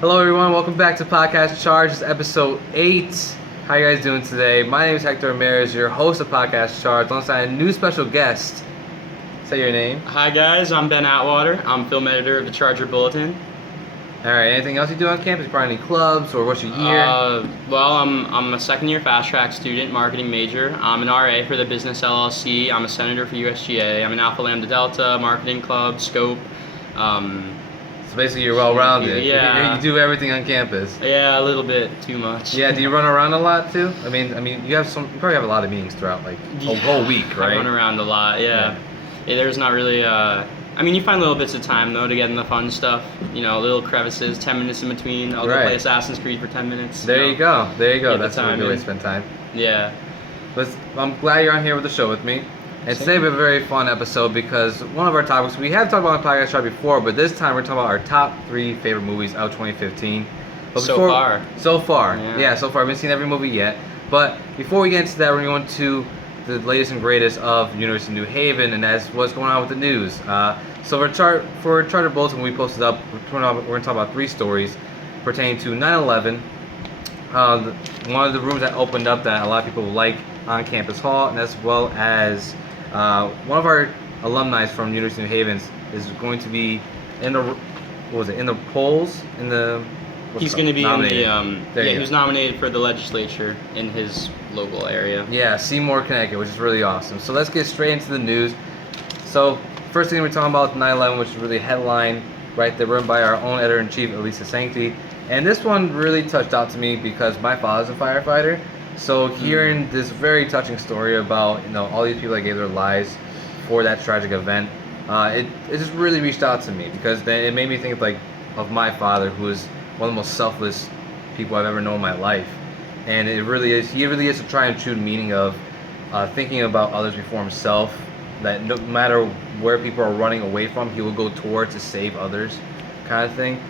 Hello, everyone. Welcome back to Podcast Charge. It's episode 8. How you guys doing today? My name is Hector Ramirez, your host of Podcast Charge, alongside a new special guest. Say your name. Hi guys, I'm Ben Atwater. I'm film editor of the Charger Bulletin. All right. Anything else you do on campus? Probably any clubs or what's your year? Well, I'm a second-year fast track student, marketing major. I'm an RA for the Business LLC. I'm a senator for USGA. I'm an Alpha Lambda Delta, marketing club, Scope. So basically, you're well-rounded. Yeah. You do everything on campus. Yeah, a little bit too much. Yeah. Do you run around a lot too? I mean, you probably have a lot of meetings throughout like a whole week, right? I run around a lot. Yeah. There's not really. You find little bits of time though to get in the fun stuff. Little crevices, 10 minutes in between. I'll go play Assassin's Creed for 10 minutes. There you go. That's the a good way to spend time. Yeah. I'm glad you're on here with the show with me. And today we have a very fun episode because one of our topics, we have talked about on the podcast show before, but this time we're talking about our top 3 favorite movies of 2015. But So far. Yeah, so far. I haven't seen every movie yet. But before we get into that, we're going to the latest and greatest of University of New Haven, and that's what's going on with the news. So for Charter Bulletin, when we posted up, we're going to talk about 3 stories pertaining to 9/11. One of the rooms that opened up that a lot of people like on Campus Hall, and as well as one of our alumni from University of New Haven is going to be in the polls in the. He's going to be nominated. in the. He was nominated for the legislature in his local area. Yeah, Seymour, Connecticut, which is really awesome. So let's get straight into the news. So first thing we're talking about is 9/11, which is really headline right there, written by our own editor-in-chief, Elisa Sancti. And this one really touched out to me because my father's a firefighter. So hearing this very touching story about all these people that gave their lives for that tragic event, it just really reached out to me because then it made me think of my father, who is one of the most selfless people I've ever known in my life. And he really is a try and true meaning of thinking about others before himself, that no matter where people are running away from, he will go towards to save others, kind of thing.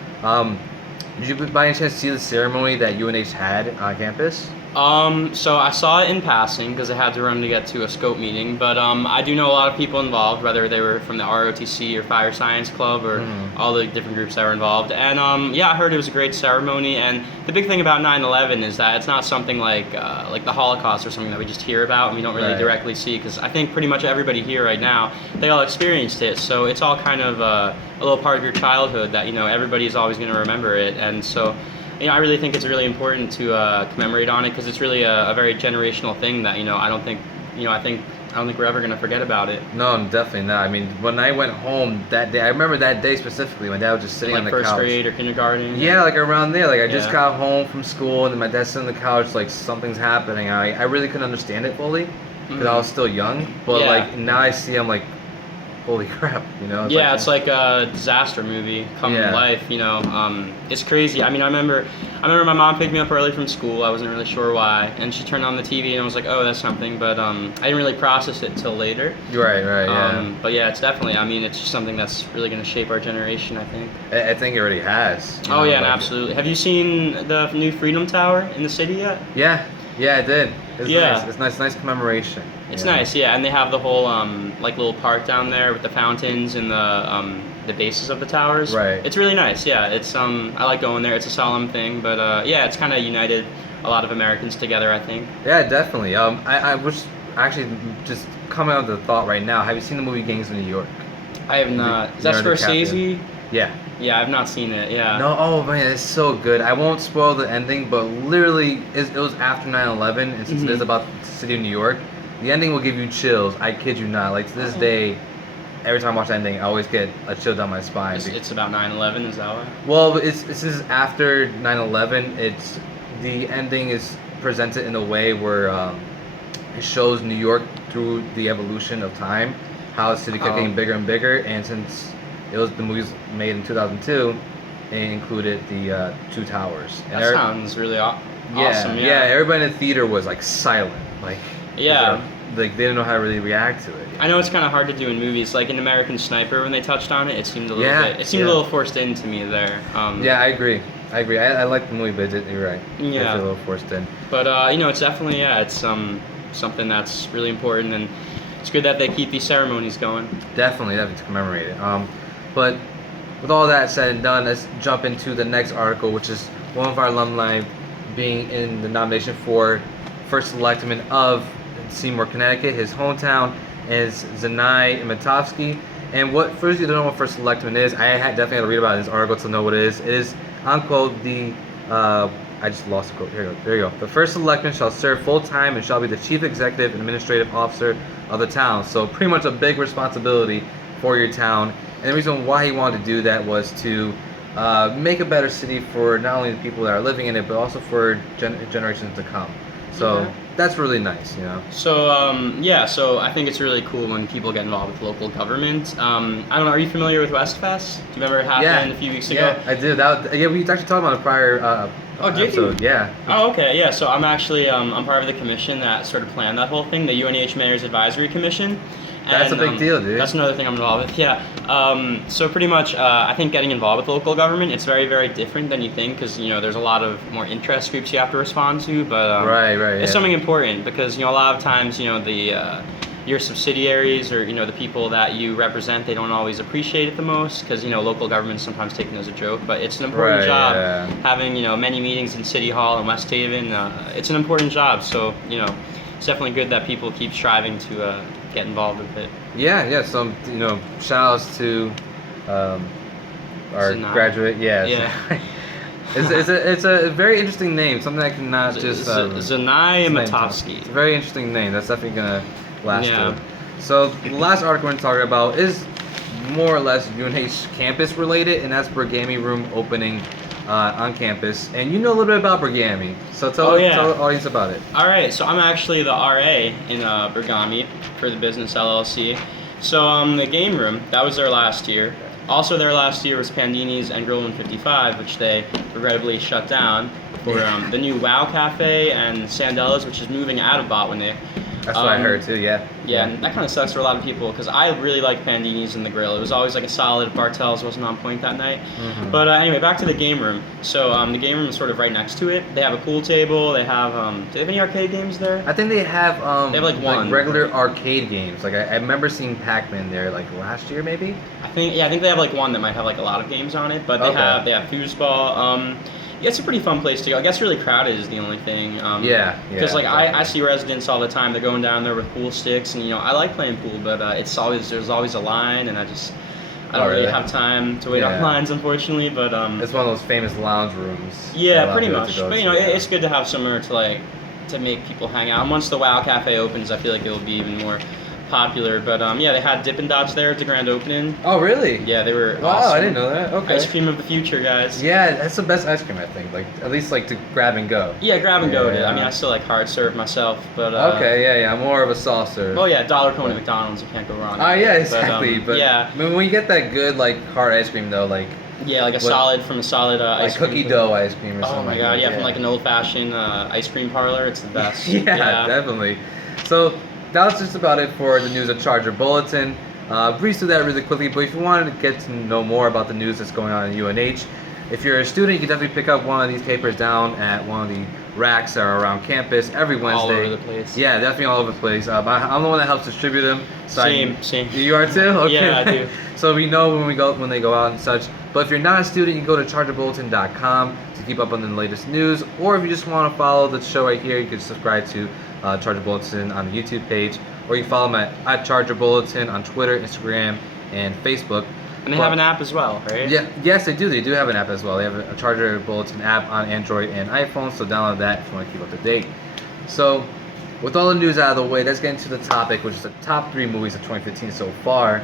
Did you by any chance see the ceremony that UNH had on campus? So I saw it in passing because I had to run to get to a Scope meeting, but I do know a lot of people involved, whether they were from the ROTC or Fire Science Club or all the different groups that were involved. And I heard it was a great ceremony. And the big thing about 9/11 is that it's not something like the Holocaust or something that we just hear about and we don't really directly see, because I think pretty much everybody here right now, they all experienced it. So it's all kind of a little part of your childhood that everybody's always going to remember it. And so I really think it's really important to commemorate on it because it's really a very generational thing that I don't think we're ever gonna forget about it. No, definitely not. I mean, when I went home that day, I remember that day specifically. My dad was just sitting on the couch. Like first grade or kindergarten. Yeah, like around there. Like I just got home from school and then my dad's sitting on the couch, like something's happening. I really couldn't understand it fully because I was still young. But now I see, I'm like, holy crap, It's like a disaster movie come to life, It's crazy. I mean, I remember my mom picked me up early from school. I wasn't really sure why, and she turned on the TV and I was like, oh, that's something, but I didn't really process it till later. Right, yeah. But yeah, it's definitely, it's just something that's really going to shape our generation, I think. I think it already has. Absolutely. Have you seen the new Freedom Tower in the city yet? Yeah, I did. It's nice. It's nice commemoration. It's nice, and they have the whole little park down there with the fountains and the bases of the towers. Right. It's really nice. Yeah, it's I like going there. It's a solemn thing, but it's kind of united a lot of Americans together, I think. Yeah, definitely. I was actually just coming out of the thought right now. Have you seen the movie Gangs of New York? I have not. Is that Scorsese? Yeah. Yeah, I've not seen it. Yeah. No, oh man, it's so good. I won't spoil the ending, but literally, it was after 9/11, and since it is about the city of New York, the ending will give you chills. I kid you not. Like to this day, every time I watch that ending, I always get a chill down my spine. It's about 9/11, is that why? Well, this is after 9/11. The ending is presented in a way where it shows New York through the evolution of time, how the city kept getting bigger and bigger, and since the movie's made in 2002, it included the 2 towers. And that sounds really awesome. Yeah, everybody in the theater was like silent, they didn't know how to really react to it. I know it's kind of hard to do in movies, like in American Sniper when they touched on it. It seemed a little forced into me there. Yeah, I agree. I like the movie, but you're right. Yeah, it's a little forced in. But it's definitely it's something that's really important, and it's good that they keep these ceremonies going. Definitely to commemorate it. But with all that said and done, let's jump into the next article, which is one of our alumni being in the nomination for first selectman of Seymour, Connecticut. His hometown is Zanai Imatovsky. And what, first, you don't know what first selectman is. Definitely had to read about this article to know what it is. It is, unquote, I just lost the quote. Here you go. There you go. The first selectman shall serve full time and shall be the chief executive and administrative officer of the town. So pretty much a big responsibility for your town. And the reason why he wanted to do that was to make a better city for not only the people that are living in it, but also for generations to come. So that's really nice, you know. So so I think it's really cool when people get involved with local government. I don't know. Are you familiar with Westfest? Do you remember it happened a few weeks ago? Yeah, I did. We actually talked about a prior episode. Yeah. Oh, okay. Yeah. So I'm actually I'm part of the commission that sort of planned that whole thing, the UNH Mayor's Advisory Commission. That's a big deal, dude. That's another thing I'm involved with. Yeah. So pretty much, I think getting involved with local government, it's very, very different than you think, because there's a lot of more interest groups you have to respond to. But it's something important because a lot of times your subsidiaries or the people that you represent, they don't always appreciate it the most because local government's sometimes taken as a joke. But it's an important job. Having many meetings in City Hall in West Haven, it's an important job. So it's definitely good that people keep striving to get involved with it. Yeah. So shout outs to our Zanai. graduate. Yeah. It's a very interesting name. Something I cannot just. Zanai Imatovsky. It's a very interesting name. That's definitely gonna last. So the last article we're gonna talk about is more or less UNH campus related, and that's Bergami Room opening on campus. And you know a little bit about Bergami, so tell the audience about it. All right, so I'm actually the RA in Bergami for the Business LLC. So the game room, that was their last year. Also there last year was Pandini's and Grill 155, which they regrettably shut down for the new Wow Cafe and Sandella's, which is moving out of Botwinick. That's what I heard too, yeah. Yeah, and that kind of sucks for a lot of people because I really like Pandini's and the Grill. It was always like a solid. Bartels wasn't on point that night. Mm-hmm. But anyway, back to the game room. So the game room is sort of right next to it. They have a pool table. They have, do they have any arcade games there? I think they have like one. Regular arcade games. Like I remember seeing Pac-Man there like last year maybe. I think they have like one that might have like a lot of games on it. But they have foosball. Yeah, it's a pretty fun place to go. I guess really crowded is the only thing. Because I see residents all the time. They're going down there with pool sticks, and I like playing pool, but there's always a line, and I don't really have time to wait on lines, unfortunately. But it's one of those famous lounge rooms. Yeah, pretty much. But it's good to have somewhere to make people hang out. And once the Wow Cafe opens, I feel like it'll be even more popular. But they had Dippin' Dots there at the grand opening. Oh, really? Yeah, they were Wow, awesome. I didn't know that. Okay. Ice cream of the future, guys. Yeah, that's the best ice cream, I think. Like, at least like to grab and go. Yeah, grab and go. Yeah. I mean, I still like hard serve myself, but I'm more of a soft serve. Oh yeah, dollar cone at McDonald's, you can't go wrong. Yeah, exactly. But yeah. I mean, when you get that good like hard ice cream though, like like a solid ice cream. Cookie dough ice cream or something. Oh my god, from like an old fashioned ice cream parlor, it's the best. yeah, definitely. So that's just about it for the news of Charger Bulletin. Breeze through that really quickly, but if you wanted to get to know more about the news that's going on in UNH, if you're a student, you can definitely pick up one of these papers down at one of the racks that are around campus every Wednesday. All over the place. Yeah, definitely all over the place. I'm the one that helps distribute them. So Same. You are too? Okay. Yeah, I do. So we know when they go out and such. But if you're not a student, you can go to chargerbulletin.com to keep up on the latest news. Or if you just want to follow the show right here, you can subscribe to Charger Bulletin on the YouTube page, or you can follow them at Charger Bulletin on Twitter, Instagram, and Facebook. And they have an app as well, right? Yeah, yes, they do. They do have an app as well. They have a Charger Bulletin app on Android and iPhone, so download that if you want to keep up to date. So, with all the news out of the way, let's get into the topic, which is the top 3 movies of 2015 so far.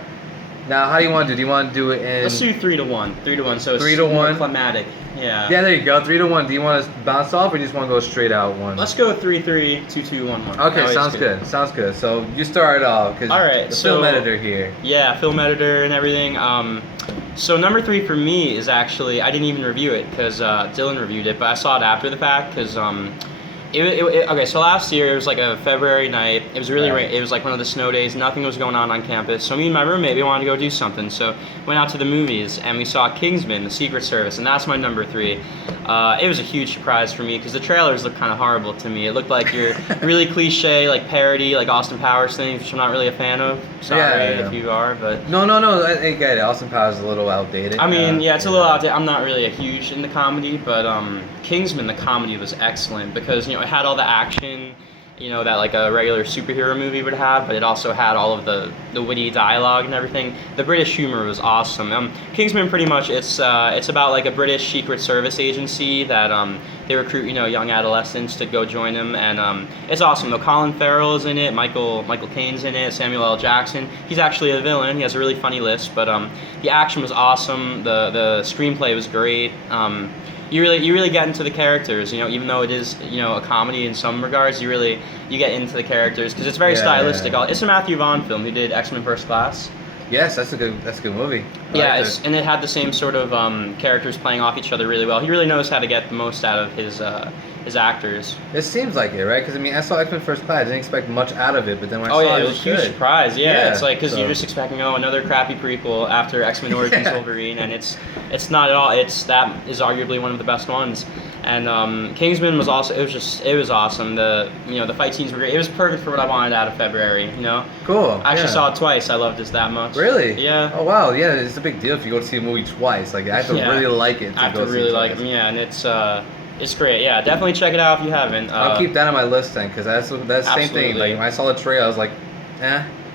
Now, how do you want to do? Do you want to do it in? Let's do 3-1. 3-1. So it's 3-1. More climatic. Yeah. Yeah, there you go. 3-1. Do you want to bounce off, or do you just want to go straight out one? Let's go 3-3, 2-2, 1-1. Okay, sounds good. Sounds good. So you start it off, because the film editor here. Yeah, film editor and everything. So number 3 for me is actually, I didn't even review it because Dylan reviewed it, but I saw it after the fact because Okay, so last year it was like a February night. It was really Right. It was like one of the snow days. Nothing was going on campus. So me and my roommate, we wanted to go do something. So went out to the movies and we saw Kingsman: The Secret Service, and that's my number 3. It was a huge surprise for me because the trailers looked kind of horrible to me. It looked like your really cliche, like parody, like Austin Powers things, which I'm not really a fan of. Sorry Yeah. if you are, but No. I get it. Austin Powers is a little outdated. I mean, yeah, it's a little outdated. I'm not really a huge into comedy, but Kingsman, the comedy was excellent because it had all the action, that like a regular superhero movie would have, but it also had all of the witty dialogue and everything. The British humor was awesome. Kingsman, pretty much, it's about like a British Secret Service agency that they recruit young adolescents to go join them, and it's awesome. Though Colin Farrell is in it, Michael Caine's in it, Samuel L. Jackson. He's actually a villain. He has a really funny lisp, but the action was awesome. The screenplay was great. You really get into the characters, even though it is a comedy in some regards. You get into the characters because it's very stylistic. Yeah. It's a Matthew Vaughn film who did X-Men First Class. Yes, that's a good movie. And it had the same sort of characters playing off each other really well. He really knows how to get the most out of his actors. It seems like it, right? Because I mean, I saw X-Men First Class. I didn't expect much out of it, but then when I saw It was a huge good. surprise. Yeah, it's like because so- you're just expecting another crappy prequel after X-Men Origins Wolverine, and it's not at all. That is arguably one of the best ones. And Kingsman was also it was awesome. The the fight scenes were great. It was perfect for what I wanted out of February. Cool. I actually saw it twice. I loved it that much. Really? Yeah. Oh wow, yeah. It's a big deal if you go to see a movie twice. Like I have to really like it. I have go to see really it like twice. it. Yeah, and it's great. Yeah, definitely check it out if you haven't. I'll keep that on my list then, because that's the same thing. Absolutely. Like when I saw the trailer, I was like,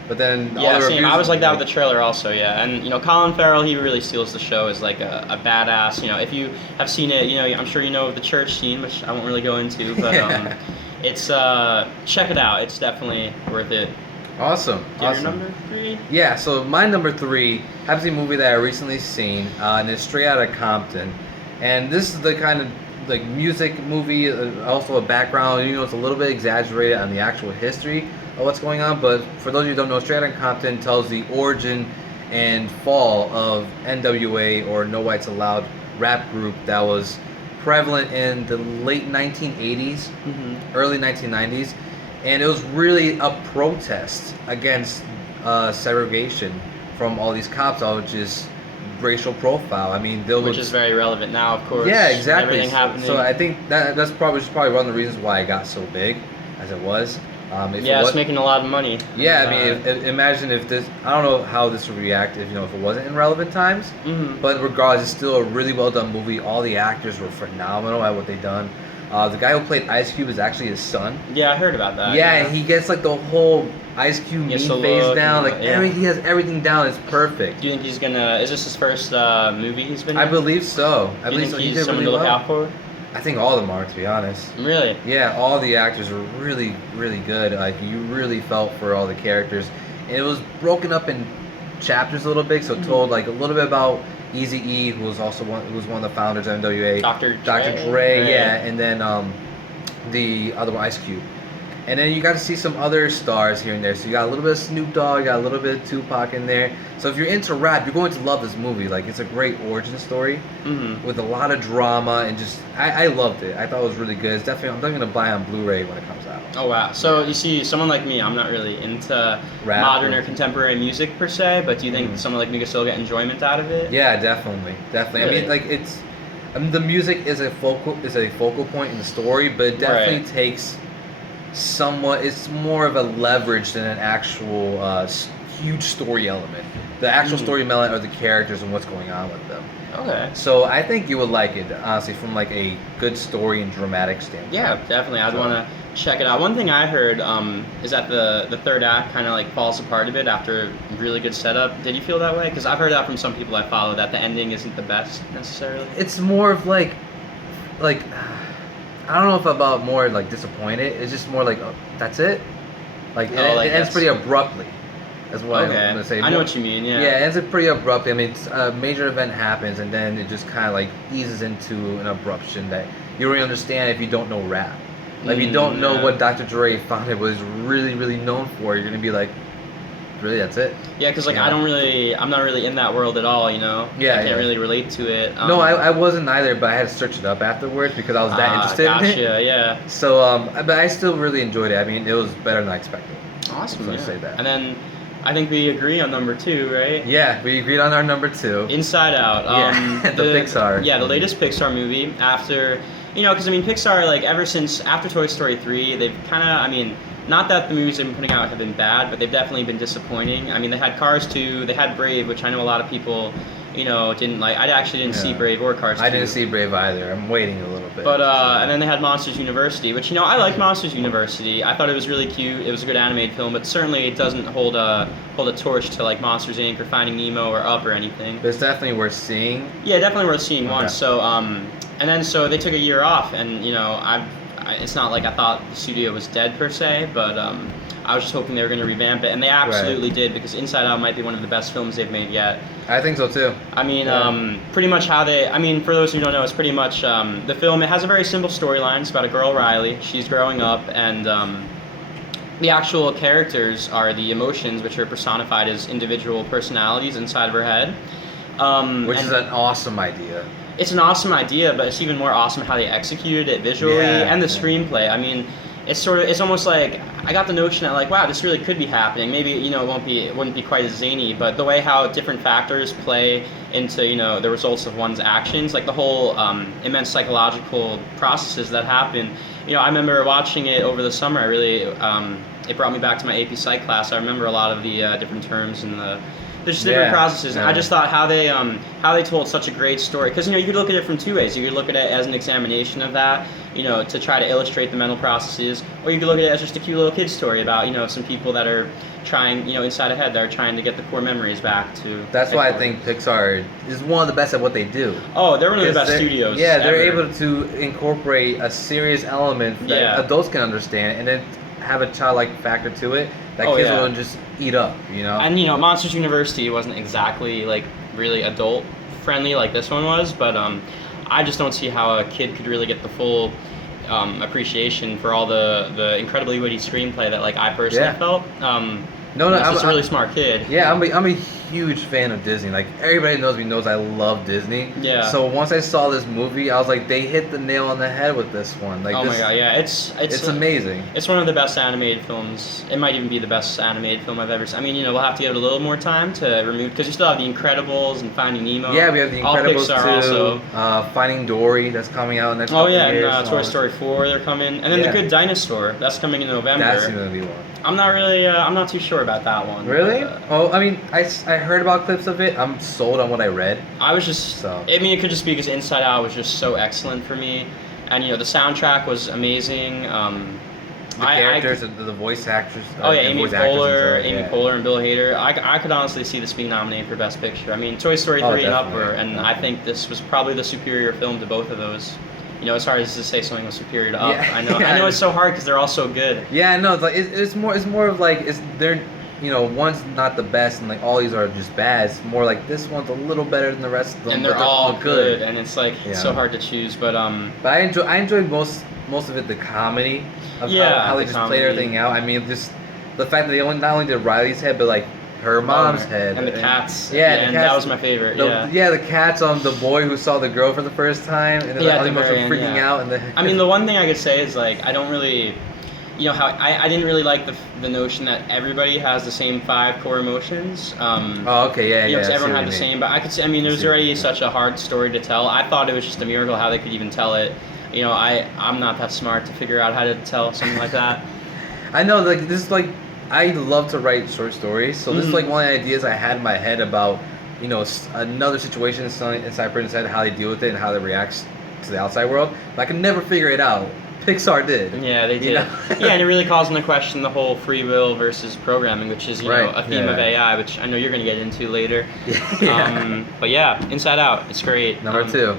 but then all Yeah, the same. reviews I was like that with the trailer also, yeah. And Colin Farrell, he really steals the show as like a badass. If you have seen it, I'm sure you know the church scene, which I won't really go into, but it's check it out. It's definitely worth it. Awesome. Do you have your number 3? Yeah, so my number 3 happens to be a movie that I recently seen, and it's Straight Outta Compton. And this is the kind of like music movie, also a background, it's a little bit exaggerated on the actual history of what's going on, but for those of you who don't know, Straight Outta Compton tells the origin and fall of NWA, or No Whites Allowed, rap group that was prevalent in the late 1980s, early 1990s, and it was really a protest against segregation from all these cops, which is racial profile. I mean, Which is very relevant now, of course. yeah, exactly. Everything happening. So I think that's probably one of the reasons why it got so big as it was. It's making a lot of money. Yeah, I mean, imagine if this. I don't know how this would react if it wasn't in relevant times. But regardless, it's still a really well done movie. All the actors were phenomenal at what they done. The guy who played Ice Cube is actually his son. Yeah, I heard about that. Yeah, and he gets like the whole Ice Cube mean Gets face the look down. and Like yeah. he has everything down. It's perfect. Do you think he's gonna? Is this his first movie he's been in? I believe so. I Do you believe think so. he's He did someone really to look well. out for? I think all of them are, to be honest. Really? Yeah, all the actors were really, really good. Like you really felt for all the characters, and it was broken up in chapters a little bit. So it told like a little bit about Eazy-E, who was one of the founders of NWA. Dr. Dre, Dre. yeah, and then the other one, Ice Cube. And then you got to see some other stars here and there. So you got a little bit of Snoop Dogg, you got a little bit of Tupac in there. So if you're into rap, you're going to love this movie. Like it's a great origin story with a lot of drama, and just I loved it. I thought it was really good. I'm definitely gonna buy it on Blu-ray when it comes out. Oh wow! So you see, someone like me, I'm not really into Rap modern or- or contemporary music per se. But do you think someone like me could still get enjoyment out of it? Yeah, definitely. Really? I mean, like the music is a focal point in the story, but it definitely takes somewhat. It's more of a leverage than an actual huge story element. The actual story element are the characters and what's going on with them. Okay. So I think you would like it, honestly, from like a good story and dramatic standpoint. Yeah, definitely. I'd want to check it out. One thing I heard is that the third act kind of like falls apart a bit after a really good setup. Did you feel that way? Because I've heard that from some people I follow, that the ending isn't the best necessarily. It's more of like I don't know if about more like disappointed. It's just more like that's it. Like it ends that's- pretty abruptly. That's what I'm Okay. gonna say. I know what you mean. Yeah. Yeah, it ends up pretty abruptly. I mean, a major event happens, and then it just kind of like eases into an abruption that you don't really understand if you don't know rap. Like if you don't know yeah. what Dr. Dre founded was really, really known for, you're gonna be like, really that's it. Yeah, because like Yeah. I'm not really in that world at all, you know. Yeah, I can't yeah. really relate to it. No, I wasn't either, but I had to search it up afterwards because I was that interested in it. Gotcha, yeah. So, but I still really enjoyed it. I mean, it was better than I expected. Awesome. So Yeah. say that. And then I think we agree on number 2, right? Yeah, we agreed on our number 2. Inside Out. Yeah, the Pixar. Yeah, the latest Pixar movie after, you know, because I mean Pixar, like ever since after Toy Story 3, they've kind of, I mean, not that the movies they've been putting out have been bad, but they've definitely been disappointing. I mean, they had Cars 2, they had Brave, which I know a lot of people, you know, didn't like. I actually didn't see Brave or Cars 2. I didn't see Brave either. I'm waiting a little bit. But and then they had Monsters University, which, you know, I like Monsters University. I thought it was really cute. It was a good animated film, but certainly it doesn't hold a torch to like Monsters Inc. or Finding Nemo or Up or anything. But it's definitely worth seeing. Yeah, definitely worth seeing Okay. once. So and then so they took a year off, and you know it's not like I thought the studio was dead per se, but I was just hoping they were going to revamp it, and they absolutely did, because Inside Out might be one of the best films they've made yet. I think so too. I mean, pretty much how they. I mean, for those who don't know, it's pretty much the film. It has a very simple storyline. It's about a girl, Riley. She's growing up, and the actual characters are the emotions, which are personified as individual personalities inside of her head. Which is an awesome idea. It's an awesome idea, but it's even more awesome how they executed it visually and the screenplay. I mean, it's almost like I got the notion that like, wow, this really could be happening. Maybe, you know, it wouldn't be quite as zany, but the way how different factors play into, you know, the results of one's actions, like the whole immense psychological processes that happen. You know, I remember watching it over the summer. I really it brought me back to my AP Psych class. I remember a lot of the different terms and there's just different processes, and I just thought how they told such a great story. Because, you know, you could look at it from two ways. You could look at it as an examination of that, you know, to try to illustrate the mental processes, or you could look at it as just a cute little kid story about, you know, some people that are trying, you know, inside a head, that are trying to get the core memories back to. That's why I think Pixar is one of the best at what they do. Oh, they're one of the best studios. Yeah, they're ever. able to incorporate a serious element that adults can understand, and then have a childlike factor to it that kids will just eat up, you know? And, you know, Monsters University wasn't exactly, like, really adult friendly like this one was, but I just don't see how a kid could really get the full appreciation for all the incredibly witty screenplay that, like, I personally felt. I'm just a really smart kid. Yeah, I'm a huge fan of Disney. Like, everybody knows I love Disney. Yeah. So once I saw this movie, I was like, they hit the nail on the head with this one. Like, oh my god, yeah, it's amazing. It's one of the best animated films. It might even be the best animated film I've ever seen. I mean, you know, we'll have to give it a little more time to remove, because you still have The Incredibles and Finding Nemo. Yeah, we have The Incredibles too. Also. Finding Dory, that's coming out next. Oh yeah, years, and Toy Story 4, they're coming, and then The Good Dinosaur, that's coming in November. That's gonna be one. I'm not too sure about that one. Really? But, I mean, I heard about clips of it. I'm sold on what I read. I was just, I mean, it could just be because Inside Out was just so excellent for me, and you know, the soundtrack was amazing. The characters, the voice actors. Oh yeah, Amy Poehler and Bill Hader. I could honestly see this being nominated for Best Picture. I mean, Toy Story 3 and up were, and I think this was probably the superior film to both of those. You know, it's hard to say something was superior to Up. Yeah. I know it's so hard because they're all so good. Yeah, no, it's like it's more of like they're, you know, one's not the best and like all these are just bad. It's more like this one's a little better than the rest of them, and they're all good. And it's like it's so hard to choose, but But I enjoyed most of it, the comedy of how they just played everything out. I mean, just the fact that they not only did Riley's head, but like her mom's head and the cats. Yeah, and that was my favorite. The cats on the boy who saw the girl for the first time, and then all the emotions freaking out. And I mean, the one thing I could say is like I don't really, you know, how I didn't really like the notion that everybody has the same 5 core emotions. Oh, okay, yeah, you know, 'cause everyone had the same, but I could say, I mean, there was already such a hard story to tell. I thought it was just a miracle how they could even tell it. You know, I'm not that smart to figure out how to tell something like that. I know, like this is like. I love to write short stories, so this is like one of the ideas I had in my head about, you know, another situation inside a person's head, how they deal with it and how they react to the outside world. But I could never figure it out. Pixar did. Yeah, they did. You know? Yeah, and it really calls into question the whole free will versus programming, which is, you know, a theme of AI, which I know you're going to get into later. But yeah, Inside Out, it's great. Number 2.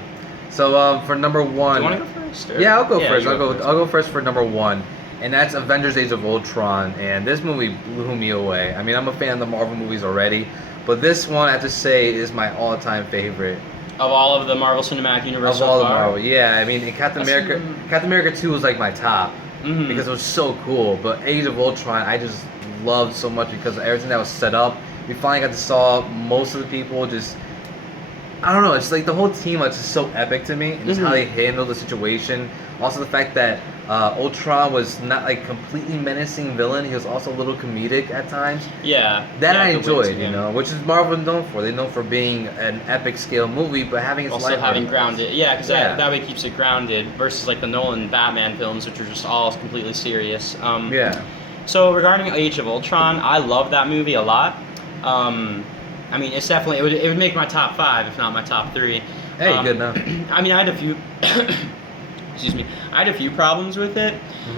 So for number 1. Do you want to go first? Or? Yeah, I'll go first. I'll go first for number 1. And that's Avengers Age of Ultron, and this movie blew me away. I mean, I'm a fan of the Marvel movies already, but this one, I have to say, is my all-time favorite. Of all of the Marvel Cinematic Universe so far? Of all the Marvel, yeah. I mean, Captain America 2 was like my top, because it was so cool, but Age of Ultron, I just loved so much because of everything that was set up. We finally got to saw most of the people just. I don't know. It's like the whole team was just so epic to me, and just how they handled the situation. Also, the fact that Ultron was not like completely menacing villain. He was also a little comedic at times. Yeah. That yeah, I the enjoyed, wits, you know, which is Marvel known for. They're known for being an epic scale movie, but having its also light having moments. grounded, because that way keeps it grounded versus like the Nolan Batman films, which are just all completely serious. Yeah. So regarding Age of Ultron, I love that movie a lot. I mean, it's definitely it would make my top 5 if not my top 3. Hey, good enough. I mean, I had a few. Excuse me. I had a few problems with it.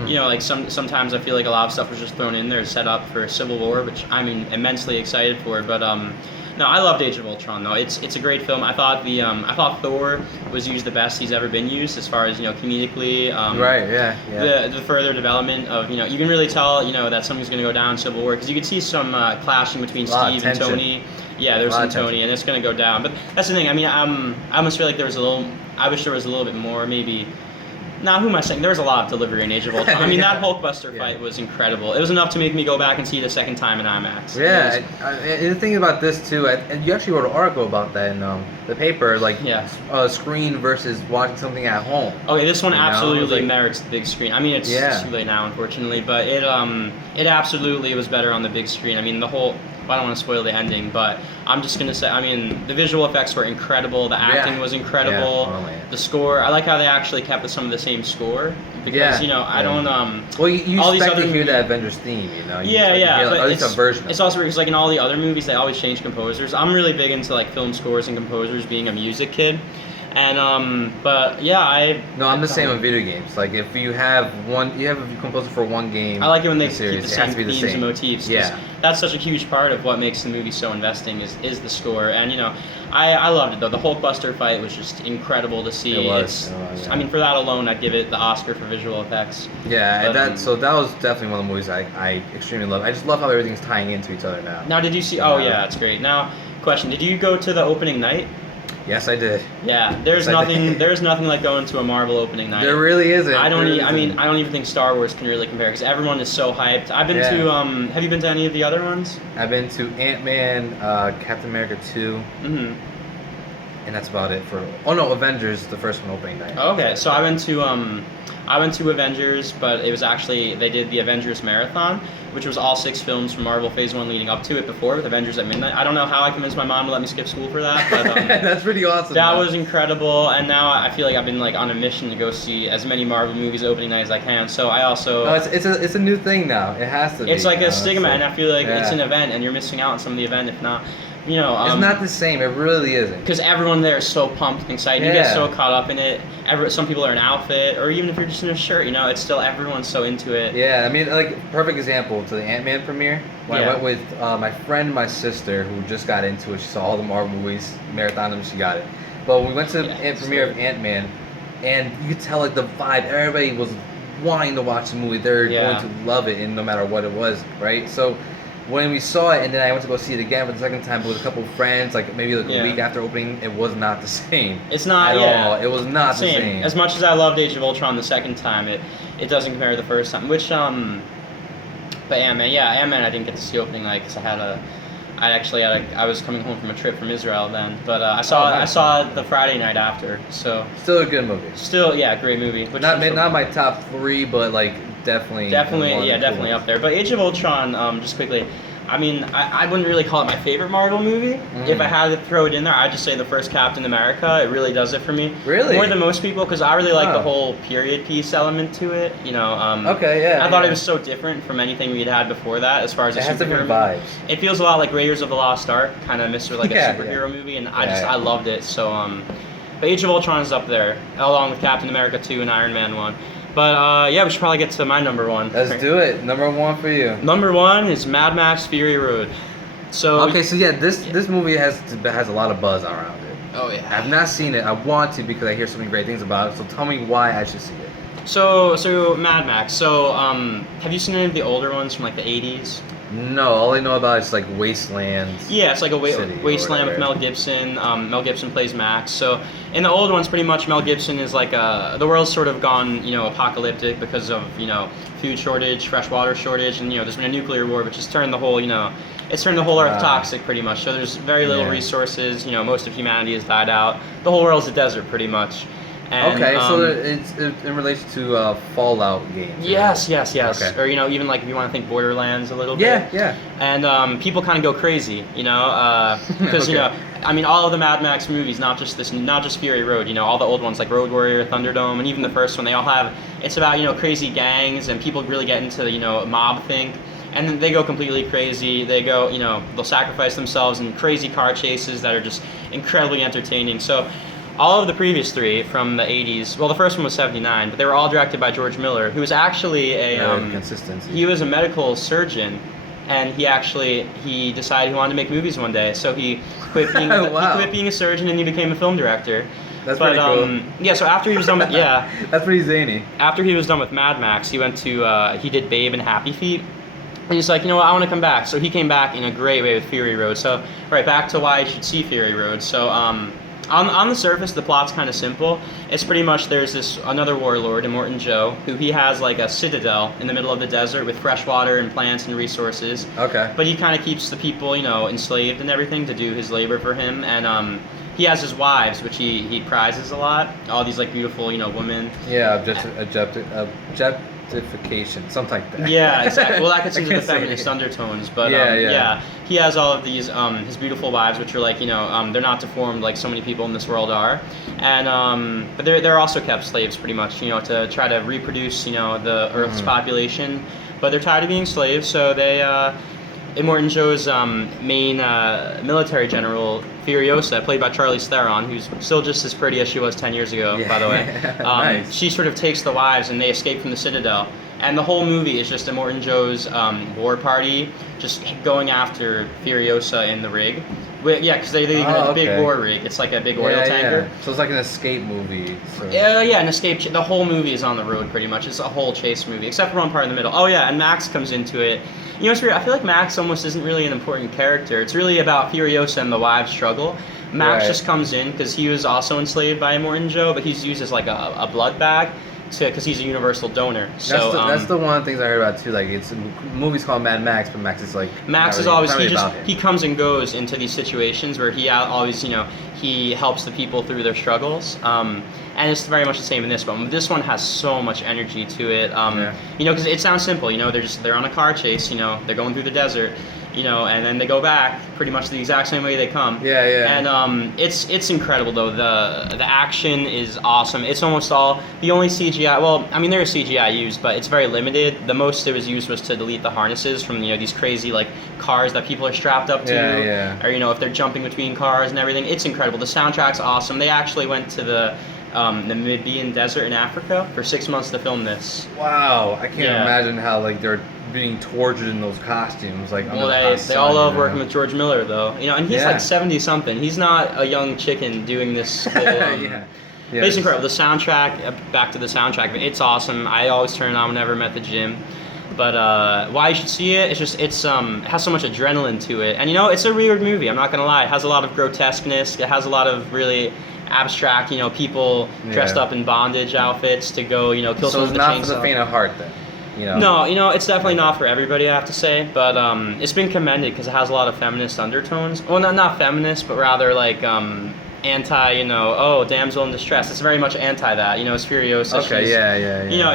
You know, like sometimes I feel like a lot of stuff was just thrown in there, set up for Civil War, which I'm immensely excited for. But no, I loved Age of Ultron though. It's a great film. I thought Thor was used the best he's ever been used as far as comedically. Right. Yeah. The further development of you can really tell that something's going to go down in Civil War because you could see some clashing between Steve and Tony. Yeah, there's some Tony, and it's going to go down. But that's the thing. I mean, I almost feel like there was a little. I wish there was a little bit more, maybe. Now, who am I saying? There was a lot of delivery in Age of Ultron. I mean, that Hulkbuster fight was incredible. It was enough to make me go back and see it a second time in IMAX. Yeah, and the thing about this too, and you actually wrote an article about that in the paper, like screen versus watching something at home. Okay, this one absolutely merits the big screen. I mean, it's too late now, unfortunately, but it absolutely was better on the big screen. I mean, the whole. I don't want to spoil the ending, but I'm just gonna say, I mean, the visual effects were incredible. The acting was incredible. The score, I like how they actually kept with some of the same score because I don't. Well, you all expect these to hear the Avengers theme, but at least a version. It's also because like in all the other movies, they always change composers. I'm really big into like film scores and composers, being a music kid. And but yeah, I'm the same with video games. Like if you have a composer for one game. I like it when they series, keep the same themes and motifs. Yeah, that's such a huge part of what makes the movie so investing is the score. And I loved it though. The Hulkbuster fight was just incredible to see. It was. I mean, for that alone, I'd give it the Oscar for visual effects. Yeah, but, that was definitely one of the movies I extremely love. I just love how everything's tying into each other now. Now, did you see? Oh yeah, that's great. Now, question: did you go to the opening night? Yes, I did. Yeah, there's nothing like going to a Marvel opening night. There really isn't. I don't even think Star Wars can really compare because everyone is so hyped. I've been to. Have you been to any of the other ones? I've been to Ant-Man, Captain America 2. And that's about it for. Oh no, Avengers, the first one opening night. Okay, so I went to Avengers, but it was actually they did the Avengers Marathon, which was all 6 films from Marvel Phase 1 leading up to it before with Avengers at midnight. I don't know how I convinced my mom to let me skip school for that, but that's pretty awesome. That was incredible, and now I feel like I've been like on a mission to go see as many Marvel movies opening night as I can. So I also it's a new thing now. It has to be. It's like a stigma, and I feel like it's an event, and you're missing out on some of the event if not. It's not the same. It really isn't. Because everyone there is so pumped and excited. You get so caught up in it. Some people are in an outfit, or even if you're just in a shirt, it's still everyone's so into it. Yeah, I mean, like perfect example to the Ant-Man premiere. When I went with my friend and my sister, who just got into it. She saw all the Marvel movies, marathon them, she got it. But when we went to the premiere of Ant-Man, and you could tell like the vibe. Everybody was wanting to watch the movie. They're going to love it, and no matter what it was, right? So. When we saw it, and then I went to go see it again for the second time with a couple of friends, like maybe like a week after opening, it was not the same. It's not at all. It was not the same. As much as I loved Age of Ultron the second time, it doesn't compare to the first time. Which but Ant-Man I didn't get to see opening night because I was coming home from a trip from Israel then. But I saw the Friday night after. So still a good movie. Still, great movie. Not my top 3, but like. Definitely up there. But Age of Ultron, just quickly, I mean, I wouldn't really call it my favorite Marvel movie. If I had to throw it in there, I'd just say the first Captain America. It really does it for me. Really? More than most people, because I really like the whole period piece element to it. I thought it was so different from anything we'd had before that, as far as it has different vibes. It feels a lot like Raiders of the Lost Ark, kind of mixed with like a superhero movie, and I loved it. So, but Age of Ultron is up there, along with Captain America 2 and Iron Man 1. But we should probably get to my number 1. Let's do it. Number 1 for you. Number 1 is Mad Max Fury Road. So this movie has a lot of buzz around it. Oh yeah. I've not seen it. I want to because I hear so many great things about it. So tell me why I should see it. So Mad Max. So have you seen any of the older ones from like the 80s? No, all I know about is like Wastelands. Yeah, it's like a City or wasteland with whatever. Mel Gibson. Mel Gibson plays Max. So in the old ones, pretty much Mel Gibson is like the world's sort of gone, apocalyptic because of food shortage, fresh water shortage, and there's been a nuclear war, which has turned the whole it's turned the whole Earth toxic pretty much. So there's very little Yeah. resources. Most of humanity has died out. The whole world's a desert pretty much. And, Okay, so it's in relation to Fallout games. Yes, yes, yes. Okay. Or even like if you want to think Borderlands a little Yeah, bit. yeah. And people kind of go crazy, because Okay. I mean, all of the Mad Max movies, not just Fury Road, all the old ones like Road Warrior, Thunderdome, and even the first one, they all have. It's about crazy gangs and people really get into mob think, and then they go completely crazy. They go, they'll sacrifice themselves in crazy car chases that are just incredibly entertaining. So. All of the previous three from the 80s, well, the first one was 79, but they were all directed by George Miller, who was actually Consistency. he was a medical surgeon, and he decided he wanted to make movies one day, so he quit being Wow. he quit being a surgeon and he became a film director. That's But pretty cool. yeah, so after he was done with That's pretty zany. after he was done with Mad Max, he went to he did Babe and Happy Feet. And he's like, what, I want to come back. So he came back in a great way with Fury Road. So, right, back to why you should see Fury Road. So, on the surface, the plot's kind of simple. It's pretty much there's another warlord, Immortan Joe, who he has like a citadel in the middle of the desert with fresh water and plants and resources. Okay. But he kind of keeps the people, enslaved and everything to do his labor for him. And he has his wives, which he prizes a lot. All these like beautiful, women. Yeah, objectification, something like that. Yeah, exactly. Well, that gets I into the can't say feminist it. undertones, but Yeah. he has all of these his beautiful wives, which are like they're not deformed like so many people in this world are, and but they're also kept slaves pretty much, to try to reproduce the Earth's population, but they're tired of being slaves, so they. Immortan Joe's main military general, Furiosa, played by Charlize Theron, who's still just as pretty as she was 10 years ago, Yeah. by the way. Nice. She sort of takes the wives and they escape from the Citadel. And the whole movie is just Immortan Joe's war party just going after Furiosa in the rig. Yeah, because they even have a big war rig. It's like a big oil tanker. Yeah. So it's like an escape movie. So. Yeah, an escape. The whole movie is on the road pretty much. It's a whole chase movie, except for one part in the middle. Oh yeah, and Max comes into it. It's weird. I feel like Max almost isn't really an important character. It's really about Furiosa and the wives' struggle. Max just comes in because he was also enslaved by Immortan Joe, but he's used as like a blood bag because he's a universal donor. So That's the one of the things I heard about too. Like it's movies called Mad Max, but Max is like Max is not always really he about him. he comes and goes into these situations where he always he helps the people through their struggles. And it's very much the same in this one. This one has so much energy to it. Because it sounds simple. They're on a car chase. They're going through the desert. And then they go back pretty much the exact same way they come. Yeah. And it's incredible though. The action is awesome. It's almost all the only CGI. Well, I mean there is CGI used, but it's very limited. The most it was used was to delete the harnesses from these crazy like cars that people are strapped up to. Yeah. Or if they're jumping between cars and everything. It's incredible. The soundtrack's awesome. They actually went to the Namibian desert in Africa for 6 months to film this. Wow, I can't imagine how like they're being tortured in those costumes. Like Well, they all love working with George Miller though. And he's like 70 something. He's not a young chicken doing this whole. Yeah. But it's incredible. The soundtrack. Back to the soundtrack. It's awesome. I always turn it on whenever I'm at the gym. But why you should see it? It has so much adrenaline to it, and it's a weird movie. I'm not gonna lie. It has a lot of grotesqueness. It has a lot of really abstract, people dressed up in bondage outfits to go, kill someone with a chainsaw. So it's not for the faint of heart then. No, it's definitely not for everybody, I have to say. But it's been commended because it has a lot of feminist undertones. Well, not feminist, but rather like anti, damsel in distress. It's very much anti that. It's Furiosa. Okay, yeah.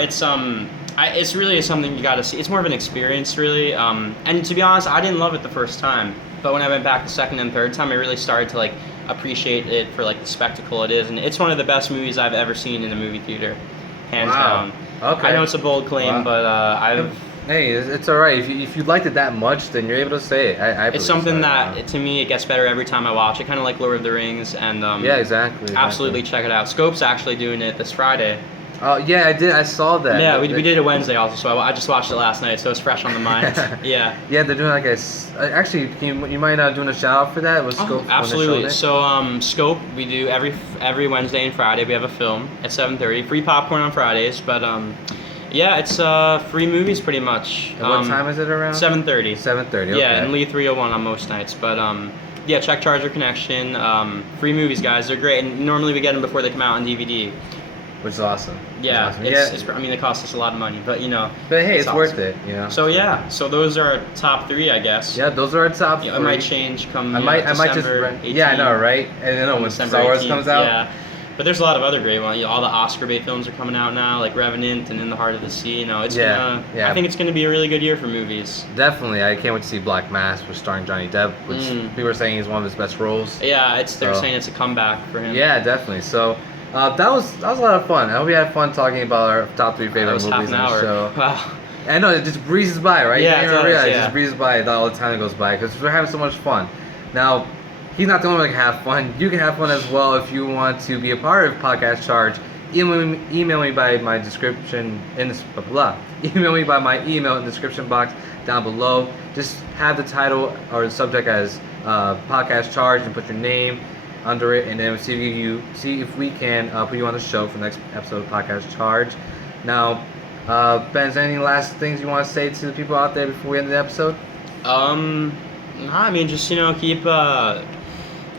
It's really something you gotta see. It's more of an experience, really. And to be honest, I didn't love it the first time. But when I went back the second and third time, I really started to like appreciate it for like the spectacle it is. And it's one of the best movies I've ever seen in a movie theater, hands down. Okay. I know it's a bold claim, but Hey, it's all right. If you liked it that much, then you're able to say it. it's something that to me it gets better every time I watch it. Kind of like Lord of the Rings, and yeah, exactly. absolutely check it out. Scope's actually doing it this Friday. Oh yeah, I did. I saw that. Yeah, we did it Wednesday also, so I just watched it last night, so it's fresh on the mind. Yeah. Yeah, they're doing like actually, you mind doing a shout out for that? Was Scope? Absolutely. So Scope, we do every Wednesday and Friday. We have a film at 7:30. Free popcorn on Fridays, but Yeah, it's free movies pretty much. And what time is it around? 7:30. 7:30. Okay. Yeah, and Lee 301 on most nights. But yeah, check Charger Connection. Free movies, guys. They're great, and normally we get them before they come out on DVD. Which is awesome. Yeah, Which is awesome. it's I mean, it costs us a lot of money, but But hey, it's awesome. worth it. You know. So yeah, so those are our top 3, I guess. Yeah, those are our top. Yeah, three. it might change come. I might just December rent. 18th, Yeah, I know, right? And I know when December Star Wars 18th, comes out. Yeah. But there's a lot of other great ones. All the Oscar bait films are coming out now, like Revenant and In the Heart of the Sea. It's gonna. Yeah. I think it's gonna be a really good year for movies. Definitely, I can't wait to see Black Mass, which starring Johnny Depp, which people are saying is one of his best roles. Yeah, they're saying it's a comeback for him. Yeah, definitely. So that was a lot of fun. I hope you had fun talking about our top 3 favorite movies half an on hour. the show. Wow. I know it just breezes by, right? Yeah, you it don't even does, realize yeah. it just breezes by all the time it goes by because we're having so much fun. Now, he's not the only one that can have fun. You can have fun as well if you want to be a part of Podcast Charge. Email me by my description in this Email me by my email in the description box down below. Just have the title or the subject as Podcast Charge and put your name under it, and then we'll see if we can put you on the show for the next episode of Podcast Charge. Now, Ben, is there any last things you want to say to the people out there before we end the episode? I mean, just keep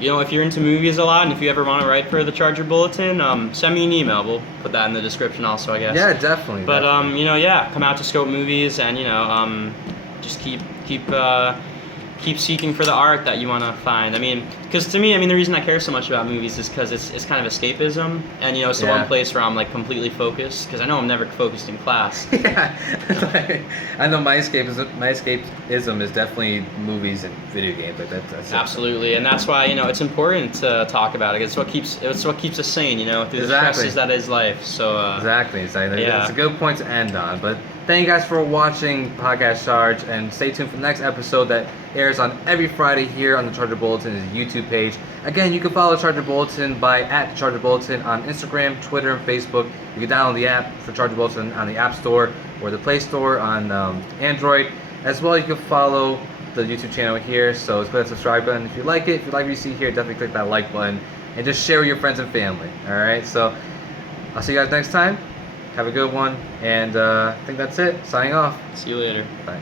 if you're into movies a lot, and if you ever want to write for the Charger Bulletin, send me an email. We'll put that in the description also, I guess. Yeah, definitely. But definitely. come out to scope movies, and just keep seeking for the art that you want to find. I mean, because to me, the reason I care so much about movies is because it's kind of escapism, and it's the one place where I'm like completely focused, because I know I'm never focused in class. Yeah, I know my escapism is definitely movies and video games. Like that's Absolutely, and that's why it's important to talk about it. It's what keeps us sane, through the stresses that is life. So exactly. Yeah. It's a good point to end on. But thank you guys for watching Podcast Charge, and stay tuned for the next episode that airs on every Friday here on the Charger Bulletin's YouTube page. Again, you can follow Charger Bulletin by @Charger Bulletin on Instagram, Twitter, and Facebook. You can download the app for Charger Bulletin on the App Store or the Play Store on Android. As well, you can follow the YouTube channel here. So click that subscribe button if you like it. If you like what you see here, definitely click that like button and just share with your friends and family. All right. So I'll see you guys next time. Have a good one, and I think that's it. Signing off. see you later. Bye.